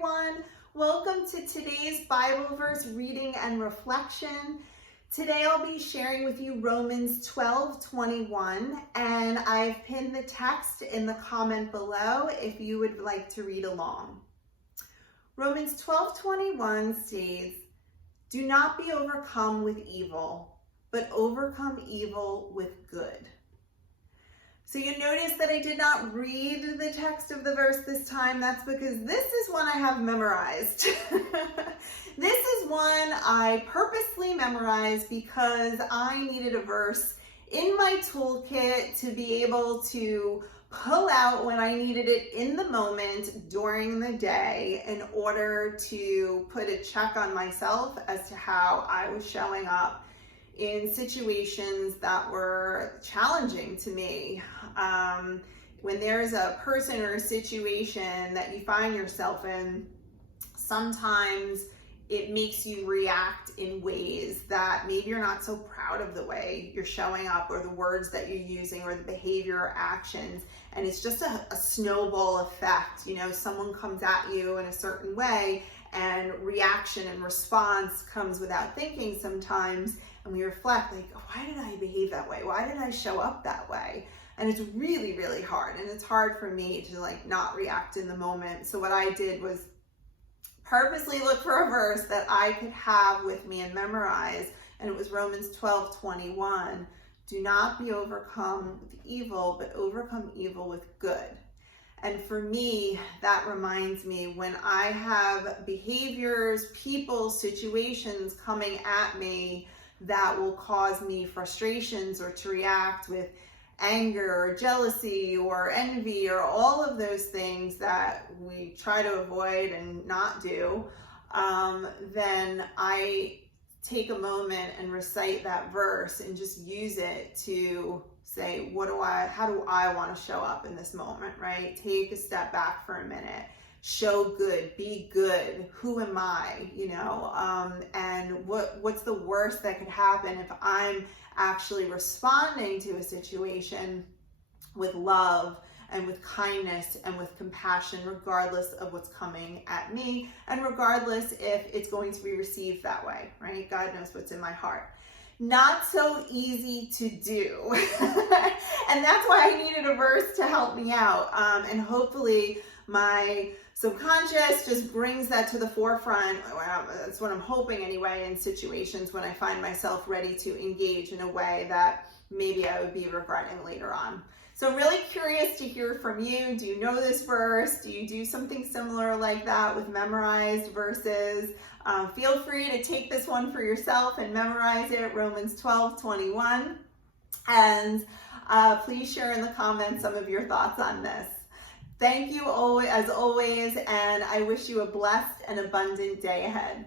everyone. Welcome to today's Bible verse reading and reflection. Today I'll be sharing with you Romans 12:21, and I've pinned the text in the comment below if you would like to read along. Romans 12:21 says, "Do not be overcome with evil, but overcome evil with good." So you notice that I did not read the text of the verse this time. That's because this is one I have memorized. This is one I purposely memorized because I needed a verse in my toolkit to be able to pull out when I needed it in the moment during the day in order to put a check on myself as to how I was showing up in situations that were challenging to me. When there's a person or a situation that you find yourself in, sometimes it makes you react in ways that maybe you're not so proud of the way you're showing up or the words that you're using or the behavior or actions. And it's just a snowball effect. You know, someone comes at you in a certain way and reaction and response comes without thinking sometimes. And we reflect like, why did I behave that way? Why did I show up that way? And it's really, really hard. And it's hard for me to like not react in the moment. So what I did was purposely look for a verse that I could have with me and memorize. And it was Romans 12:21. Do not be overcome with evil, but overcome evil with good. And for me, that reminds me when I have behaviors, people, situations coming at me that will cause me frustrations or to react with anger or jealousy or envy or all of those things that we try to avoid and not do, then I take a moment and recite that verse and just use it to say, how do I want to show up in this moment, right? Take a step back for a minute. Show good, be good. Who am I, and what's the worst that could happen if I'm actually responding to a situation with love and with kindness and with compassion, regardless of what's coming at me and regardless if it's going to be received that way, right? God knows what's in my heart. Not so easy to do. And that's why I needed a verse to help me out. And hopefully my subconscious just brings that to the forefront. That's what I'm hoping anyway, in situations when I find myself ready to engage in a way that maybe I would be regretting later on. So I'm really curious to hear from you. Do you know this verse? Do you do something similar like that with memorized verses? Feel free to take this one for yourself and memorize it, Romans 12:21. And please share in the comments some of your thoughts on this. Thank you as always, and I wish you a blessed and abundant day ahead.